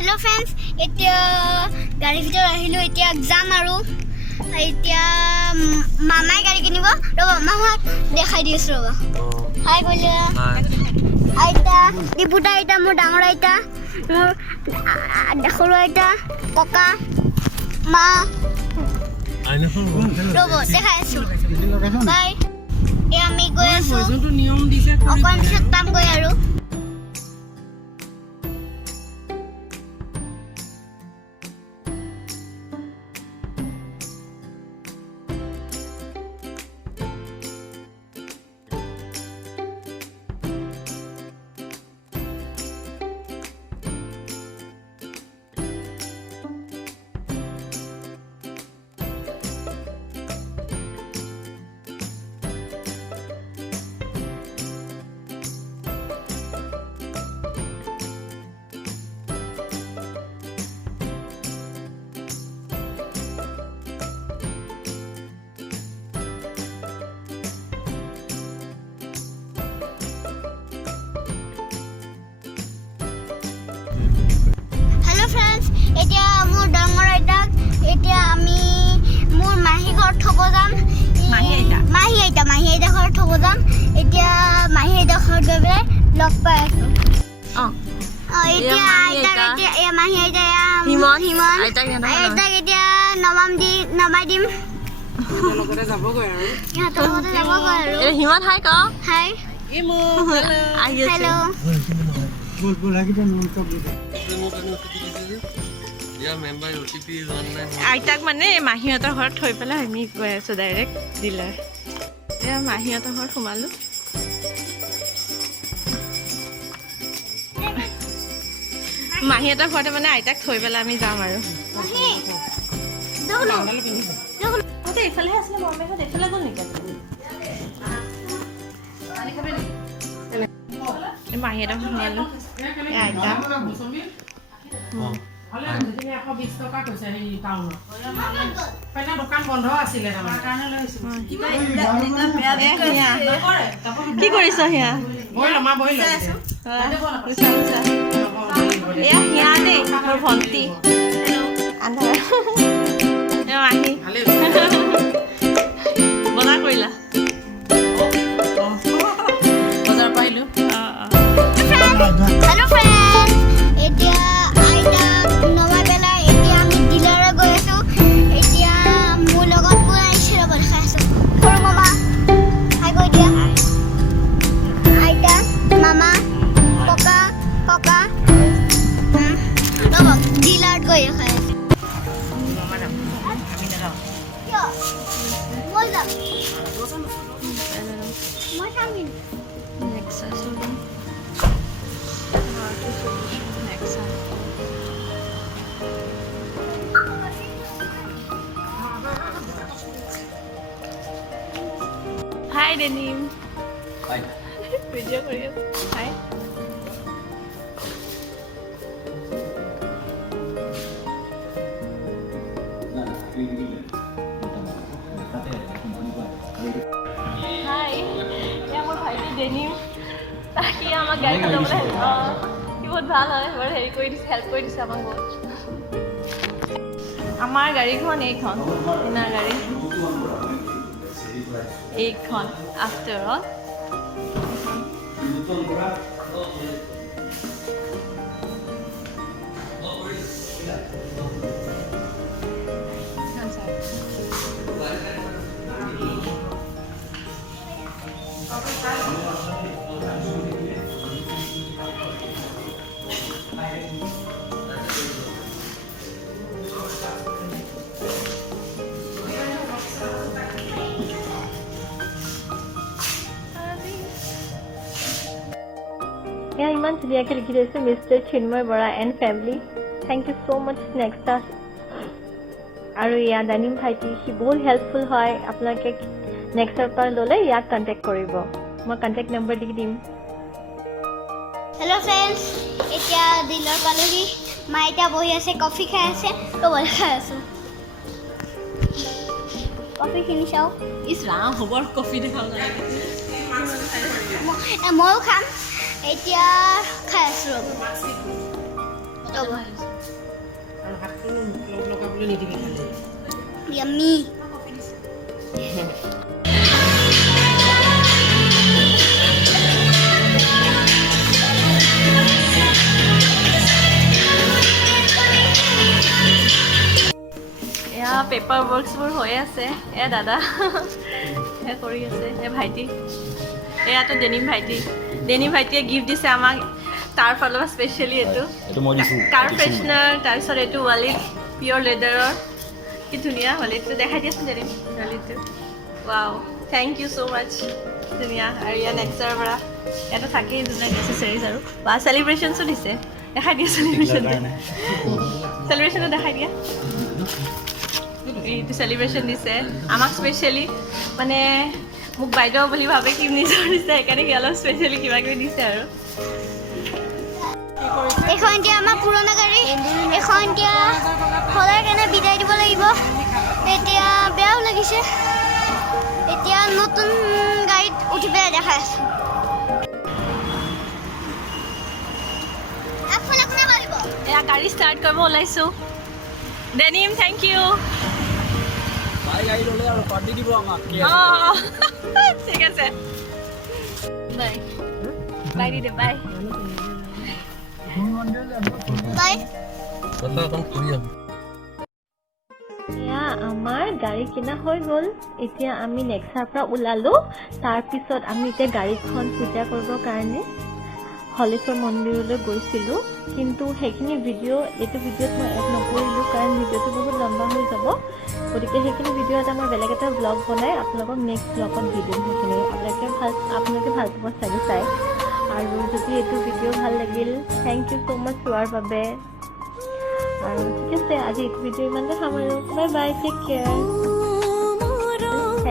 Hello friends, এতিয়া গাড়ী ভিতৰত আহিলো এতিয়া যাম আৰু এতিয়া মামাই গাড়ী কিনিব ৰবা মামাক দেখাই দিছো ৰবা হাই কইলে আইতা দিপুতা আইতা মোৰ ডাঙৰ আইতা মোৰ সৰু আইতা ককা মা ৰবা দেখাই আছো বাই এই আমি গৈ আছো নিয়ম দিছে অকণ পাম গৈ আৰু এতিয়া মোৰ ডাঙৰ আইতাক এতিয়া আমি মোৰ মাহী ঘৰত থব যাম মাহী আইতা ঘৰত থব যাম এতিয়া মাহী আইতা ঘৰত গৈ পেলাই লগ পাই আছো এতিয়া আইতাক এতিয়া মাহী আইতা হিমন আইতাক এতিয়া নমাই দিম লগতে যাবগৈ আৰু ইহঁতৰ লগতে যাবগৈ আৰু হিমন হাই ক হাই হেল্ল' আইতাক মানে মাহীহঁতৰ ঘৰত থৈ পেলাই আমি গৈ আছো ডাইৰেক্ট ডিলাৰ এতিয়া মাহীহঁতৰ ঘৰত সোমালো মাহীহঁতৰ ঘৰতে মানে আইতাক থৈ পেলাই আমি যাম আৰু এইফালেহে আছিলে মমেহঁত এইফালে গ'ল নেকি মাহীহঁতৰ ঘৰত সোমালো আইতা কি কৰিছ সিয়া সিয়া দেই মোৰ ভণ্টি আহি বজাৰ কৰিলা বজাৰ পাৰিলো হেল্ল' ফ্ৰেণ্ড এতিয়া আইতাক নমাই পেলাই এতিয়া আমি ডিলাৰত গৈ আছো এতিয়া মোৰ লগত কোন আহিছে ৰ'ব দেখাই আছো সৰু মামা হাই কৈ দিয়া আইতা মামা ককা ৰ'ব ডিলাৰত গৈ দেখাই আছো মই যাম Hi Denim. Hi. Video for you. Hi. Hi. Yeah, my bhai Denim. Taki amak gari chalabole ki bahut bhal hoy bar heri koi help koi dise amak bahut amar gari khon eikhon ina gari এইখন after all Yeah, ইমান ধুনীয়াকৈ লিখি দিছে mister Chinmoy Bora and family thank you so' much নেক্সটাছ আৰু ইয়াৰ denim ভাইটি সি বহুত হেল্পফুল হয় আপোনালোকে নেক্সটৰ পৰা ল'লে ইয়াক কণ্টেক্ট কৰিব মই কণ্টেক্ট নম্বৰ দি দিম হেল্ল' ফ্ৰেণ্ডছ এতিয়া ডিলাৰ পালোহি মা এতিয়া বহি আছে কফি খাই আছে ৰ'ব খাই আছো কফি খিনি চাওঁ ইছ ৰাম হবৰ কফি দেখাব নালাগে ময়ো খাম এতিয়া খাই আছো ৰ'ব Yummy. এয়া পেপাৰ ৱৰ্কছবোৰ হৈ আছে এয়া দাদা এয়া কৰি আছে এয়া ভাইটি এয়াতো ডেনিম ভাইটিয়ে গিফ্ট দিছে আমাক তাৰ ফালৰ পৰা স্পেচিয়েলি এইটো কাৰ ফ্ৰেছনাৰ তাৰপিছত এইটো ৱালিড পিয়'ৰ লেডাৰৰ কি ধুনীয়া ৱালিডটো দেখাই দিয়াচোন ডেনিম ৱালিডটো wow thank you so' much ধুনীয়া আৰু ইয়াত নেক্সাৰ পৰা ইয়াতো থাকেই ধুনীয়া এক্সেচৰিজ আৰু বা চেলিব্ৰেশ্যনছো দিছে দেখাই দিয়া চেলিব্ৰেশ্যনটো দেখাই দিয়া এইটো চেলিব্ৰেশ্যন দিছে আমাক স্পেচিয়েলি মানে মোক বাইদেউ বুলি ভাবে কি নিজৰ দিছে সেইকাৰণে কি অলপ স্পেচিয়েলি কিবা কিবি দিছে আৰু এখন এতিয়া আমাৰ পুৰণা গাড়ী এখন এতিয়া সদায় কাৰণে বিদায় দিব লাগিব এতিয়া বেয়াও লাগিছে এতিয়া নতুন গাড়ীত উঠি পেলাই দেখাই আছো এয়া গাড়ী ষ্টাৰ্ট কৰিব ওলাইছোঁ ডেনিম থেংক ইউ ঠিক আছে bye by the De bye bye এয়া আমাৰ গাড়ী কিনা হৈ গ'ল এতিয়া আমি নেক্সাৰ পৰা ওলালোঁ তাৰপিছত আমি এতিয়া গাড়ীখন পূজা কৰিবৰ কাৰণে হলেশ্বৰ মন্দিৰলৈ গৈছিলোঁ কিন্তু সেইখিনি এইটো ভিডিঅ'ত মই এড নকৰিলোঁ কাৰণ ভিডিঅ'টো বহুত লম্বা হৈ যাব গতিকে সেইখিনি ভিডিঅ' এটা মই বেলেগ এটা ব্লগ বনাই আপোনালোকক নেক্সট ব্লগত দি দিম সেইখিনি আপোনালোকে ভাল পাব চাই আৰু যদি এইটো ভিডিঅ' ভাল লাগিল থেংক ইউ ছ' মাছ চোৱাৰ বাবে আৰু ঠিক আছে আজি এইটো ভিডিঅ' ইমানতে সামৰোঁ বাই বাই টেক কেয়াৰ